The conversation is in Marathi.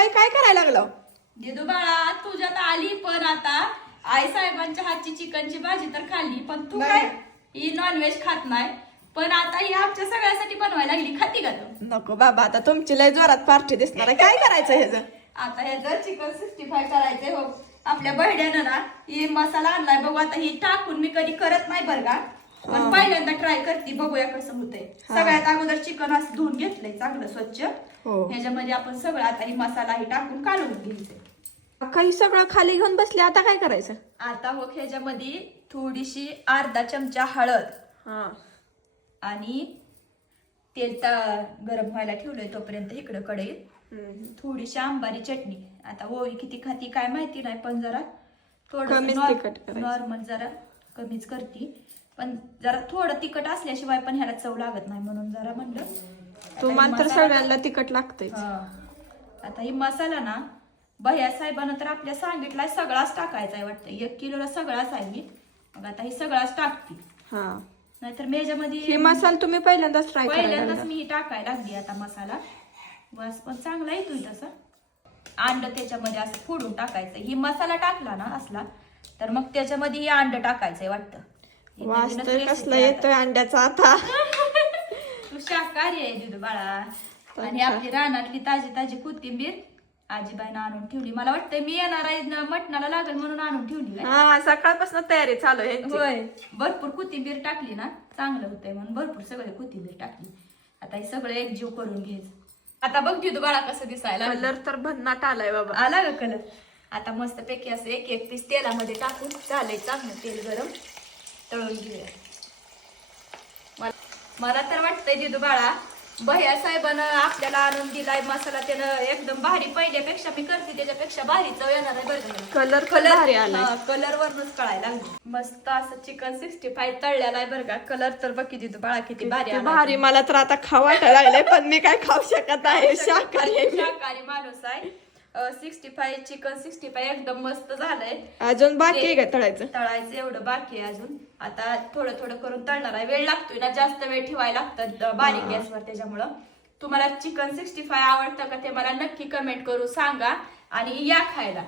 बाई काय करायला लागलो? दिदू बाळा तुझ्यात आली पण आता आई साहेबांच्या हातची चिकनची भाजी तर खाल्ली पण तू काय ही नॉनव्हेज खात नाही पण आता ही आमच्या सगळ्यासाठी बनवायला लागली खाती का तू? नको बाबा आता तुमची लय जोरात पार्टी दिसणार आहे. काय करायचं ह्याचं? आता ह्याचं चिकन 65 करायचंय हो. आपल्या बहिड्यानं ना ही मसाला आणलाय बघू आता ही टाकून मी कधी करत नाही बरं का पण पहिल्यांदा ट्राय करते बघूया कसं होतंय. सगळ्यात अगोदर चिकन असं धुवून घेतलंय चांगलं स्वच्छ. ह्याच्यामध्ये आपण सगळं आता ही मसाला ही टाकून कालवून घ्यायचंय. काही सगळं खाली घेऊन बसले आता काय करायचं? आता हो ह्याच्यामध्ये थोडीशी अर्धा चमचा हळद हा आणि तेल गरम व्हायला ठेवलंय तोपर्यंत इकडं कढईत थोडीशी आंबारी चटणी. आता ओवी किती खाती काय माहिती नाही पण जरा थोडं नॉर्मल जरा कमीच करते पण जरा थोडं तिखट असल्याशिवाय पण ह्याला चव लागत नाही म्हणून जरा म्हणलं. तुम्हाला तर सगळ्यांना तिखट लागतंय. आता ही मसाला ना भैया साहेबांना तर आपल्या सांगितलाय सगळाच टाकायचा आहे वाटतं 1 किलोला सगळाच आहे. मग आता ही सगळाच टाकते. नाहीतर मेजामध्ये मसाला तुम्ही पहिल्यांदाच ट्राय पहिल्यांदाच मी टाकायला लागली आता मसाला. बस पण चांगला येतोय तसा. अंड त्याच्यामध्ये असं फोडून टाकायचं. ही मसाला टाकला ना असला तर मग त्याच्यामध्ये हे अंड टाकायचंय वाटतं. वास तर कसला येतोय अंड्याचा आता. तू शाकाहारी आहे दिदू बाळा. आणि आपली रानातली ताजी ताजी कोथिंबीर आजीबाईनं आणून ठेवली. मला वाटतं मी येणार आहे मटणाला लागेल म्हणून आणून ठेवली. सकाळपासून तयारी चालू आहे. होय भरपूर कोथिंबीर टाकली ना चांगलं होतंय म्हणून भरपूर सगळे कोथिंबीर टाकली. आता हे सगळं एकजीव करून घ्यायचं. आता बघ दिदू बाळा कसं दिसायला कलर तर भन्नाट आलाय बाबा. आला का कलर? आता मस्त पैकी असं एक एक पीस तेलामध्ये टाकून चालेल चांगलं तेल गरम तळून घेऊया. मला तर वाटतंय दिदू बाळा भैया साहेबानं आपल्याला आणून दिलाय मसाला त्यानं एकदम भारी पहिल्यापेक्षा मी करते त्याच्यापेक्षा भारी चव येणार आहे बरं का. कलर वरूनच कळायला लागली. मस्त असं चिकन 65 तळलेला आहे बरं का. कलर तर बघ दिदू बाळा किती भारी भारी. मला तर आता खाऊ वाटायला लागलंय पण मी काय खाऊ शकत आहे. शाकाहारी माणूस आहे. 65 चिकन 65 एकदम मस्त झालंय. अजून बाकी आहे का तळायचं एवढं बाकी आहे अजून. आता थोडं थोडं करून तळणार आहे. वेळ लागतोय ना जास्त वेळ ठेवायला लागतं बारीक गॅसवर. त्याच्यामुळं तुम्हाला चिकन 65 आवडतं का ते मला नक्की कमेंट करून सांगा आणि या खायला.